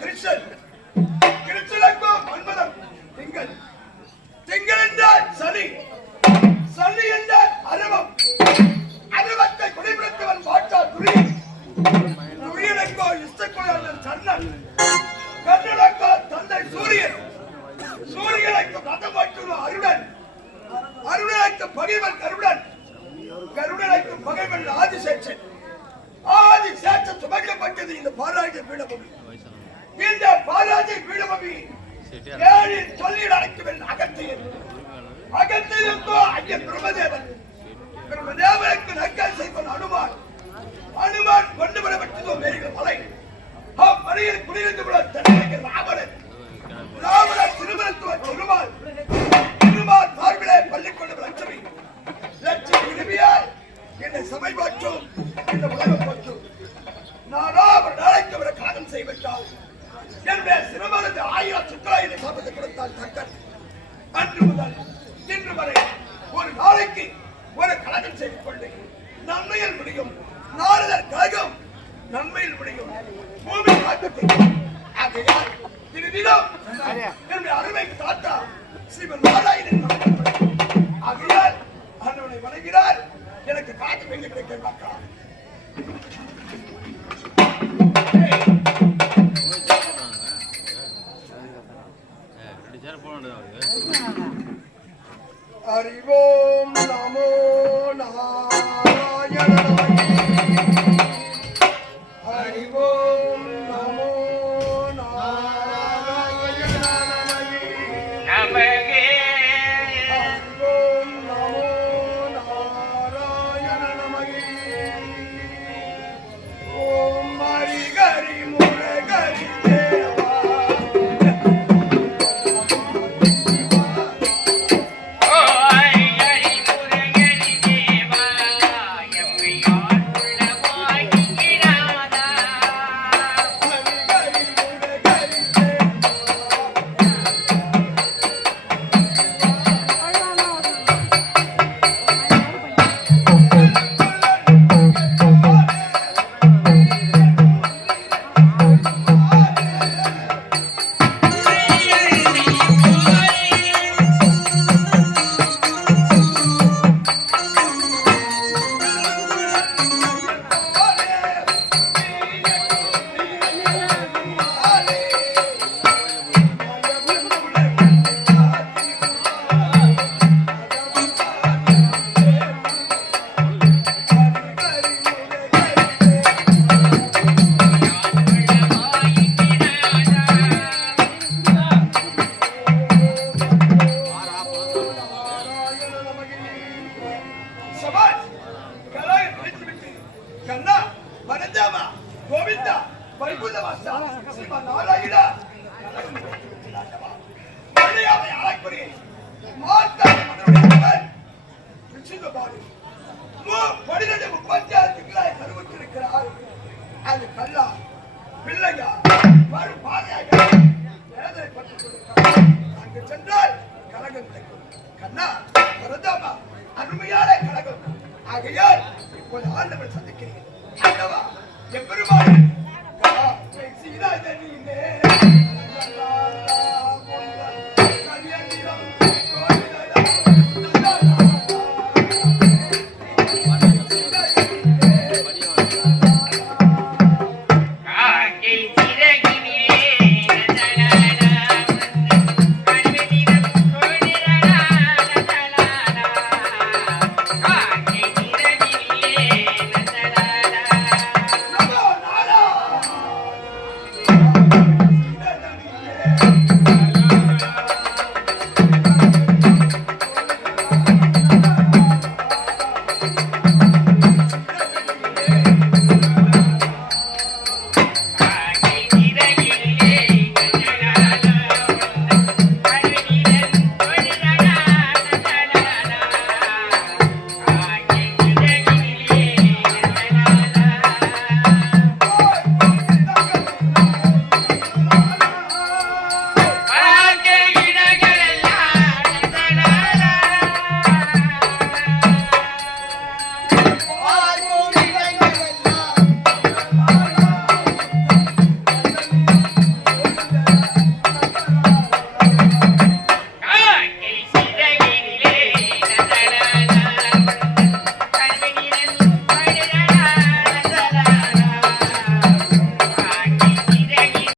கோமலைக்கும் மஞ்சளோ கிருஷ்ணன் திங்கள். திங்கள் என்றால் சனி. சனி என்றால் அருவம். அருவத்தை குடிபிடித்தவன் பாட்டா துரியன் துரியனுக்கோ இஷ்டக்குழல் சன்னன் கர்ணனுக்கோ தந்தை சூரியன். சூரியனுக்கு ரதம் ஓட்டுவன் அருடன் அருணனுக்கு பகைவன் கருடன் கருடனுக்கு பகைவன் ஆதிசேஷன். ஆதிசேஷன் சுமக்கப்பட்டது இந்த பாராட்டு பீடபூமி. இந்த பாராஜ பீடபூமி ஏழில் சொல்லில் அழைக்கும் அகத்தியன் அகத்தியனுக்கோ ஐயன் பிரம்மதேவன் பிரம்மதேவனுக்கு நாளைக்கு ஒரு கழகம் செய்து கொண்டு நன்மையில் முடியும். நாளிதழ் கழகம் நன்மையில் முடியும். பூமி காட்டத்தை ஆகையால் திரு என்னுடைய அருமை தாத்தா ஸ்ரீமன் நாராயணன் ஆகையால் அண்ணனை வணங்கினார் எனக்கு காட்டு பெண்ணு கிடைக்க மாட்டா ரெண்டு அவருக்கு? அறிவோம் நமோ நாராயணாய அறிவோம் சென்றால் கழகம் கிடைக்கும். கண்ணா பரந்தாமா அருமையான கழகம் ஆகையால் இப்போது ஆண்டவர் சந்திக்கிறீர்கள். ஆண்டவா எப்பெருமாள்